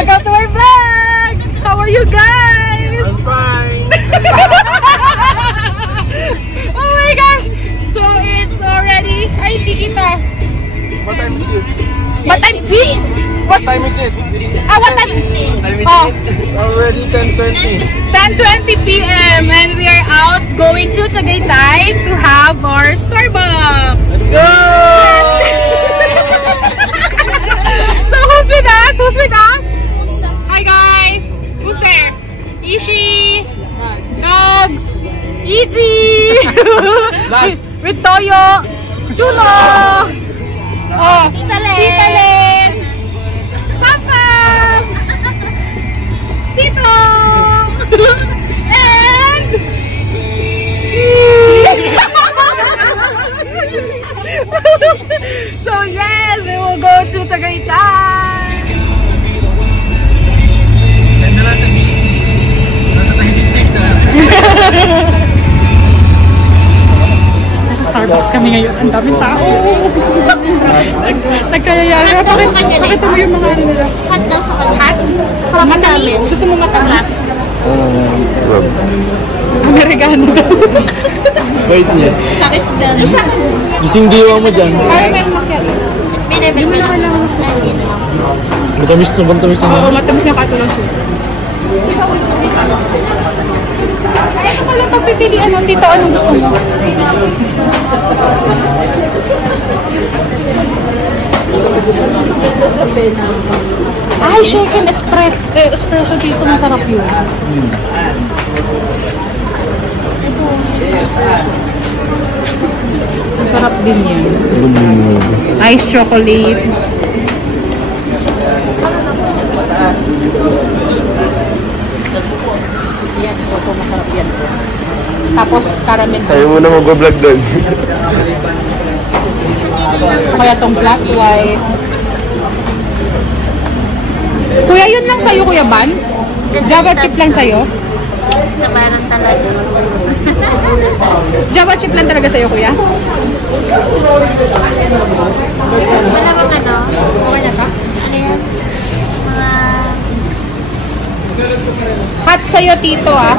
Welcome to my vlog! How are you guys? I'm fine! Oh my gosh! So it's already... Ay, hindi kita. What time is it? What time is it? What time is it? What time? It's already 10:20. 10:20 p.m. and we are out going to Tagaytay to have our Starbucks. Let's go! So who's with us? Who's with us? Hi guys! Who's there? Ishi! Dogs! Easy! with Toyo! Chulo! Oh, Tita Len! Papa! Tito! And... So yes, we will go to Tagaytay! Nasa Starbucks kami ngayon. Ang daming tao! Nagkayayari. Pakita mo yung mga ano nila. Hot daw sa hot? Matamis. Gusto mo matamis? Amerikano daw. Wait niya. Sakit daw. Gising diwa mo dyan. Caramel macchiato. Hindi mo naman lang sa Matamis na matamis na. Oo, matamis yung katulong siya. Ay, ako lang pagpipilian ng dito. Anong gusto mo? Ay, shaken espresso dito. Masarap yun. Masarap din yan. Ice chocolate. Yan, ito masarap yan. Tapos caramel. Tayo muna mag-vlog doon. Kaya tong flat white. Kuya, yun lang sa'yo, Kuya Ban? Java chip lang sa'yo? Parang talaga. Java chip lang talaga sa'yo, Kuya? Wala bang ano? Okay na ka? Ano yan? Mga... Hot sa'yo, Tito, ah.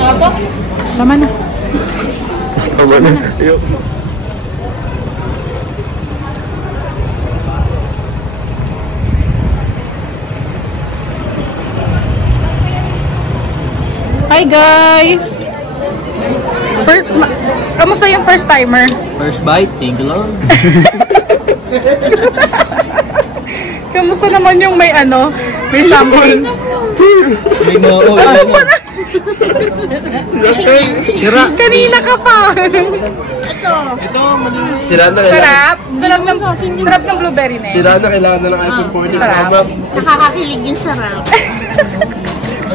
Nako? Laman na. Tama na. Hi guys! Kamusta yung first timer? First bite, thank you Lord. Kamusta naman yung may ano? May something? May mga Sira. Kanina ka pa! Ito. Sira na Sarap! Sarap ng blueberry na yun. Sira na kailangan na ng iPhone 14. Sarap. Nakakakilig yung sarap.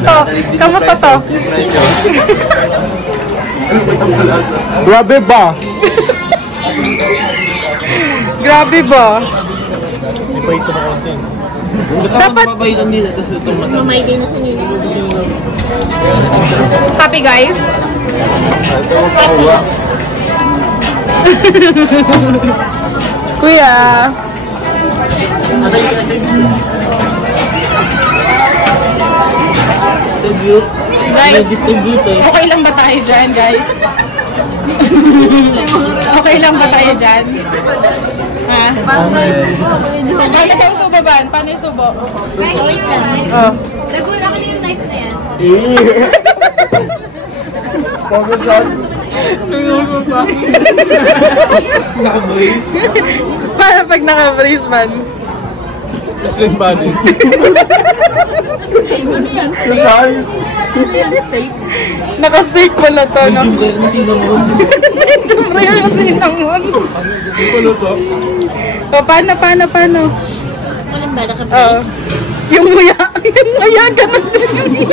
To, kamusta to? Grabe ba? Grabe ba? May bait na konti. Dapat Mabaitan nila. Mamay din na sa nila. happy guys? Kuya! Guys, okay lang ba tayo dyan, guys? Okay lang ba tayo dyan? Ha? Paano yung subo ba? Paano yung subo? Guys, wait lang. Oh. Nagula ka na yung knife na yan. Naka-brace. Paano pag naka-brace man? Slim body. Ano yan, steak? Ano yan, steak? Naka-steak pala to, no? Medium na cinnamon. Medium rare yung cinnamon. Hindi ko luto. O, paano? Walang ba, naka-brace? Yung nguya, ganun din yung nguya.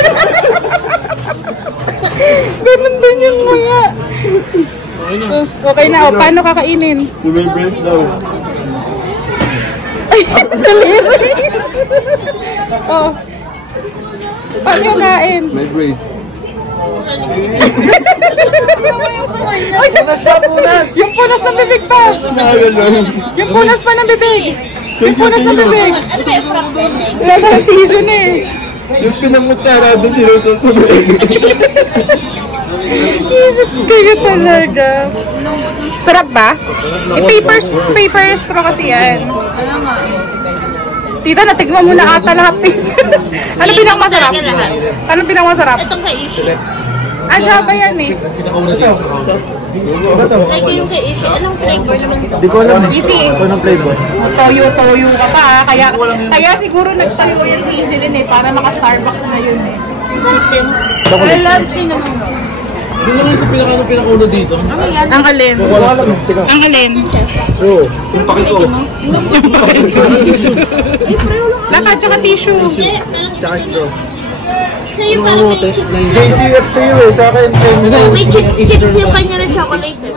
Ganun din yung nguya. Okay na, o, paano kakainin? May brace daw. Ay, daliri. Oh. Paano yung kain? May brace. Punas na, punas! Yung punas ng bibig pa! Yung punas pa ng bibig! Yung punas ng bibig! Wala na ng tissue na eh! Yung pinamutara doon sinusot ko na Isip kayo talaga. Sarap ba? Paper straw kasi yan. Tita, natigman mo na ata lahat. Ano pinakamasarap? Ano pinakamasarap? Itong kay Ishi. Ah, Java yan eh. Like yung kay Ishi. Anong flavor naman ito? Hindi ko alam eh. Easy. Ito ng flavor. Toyo ka pa ah. Kaya siguro nagtayo yan si Isilin eh. Para maka-Starbucks na yun eh. I love cinnamon roll. Sino lang sa pinakaulo dito? Ang alin? Wala ka lang. Teka. Ang alin? So, yung pakito. Lakad, tsaka tissue. Tsaka straw. Sa'yo parang may chips. JCF sa'yo eh. Sa akin, May chips yung kanya na chocolate eh.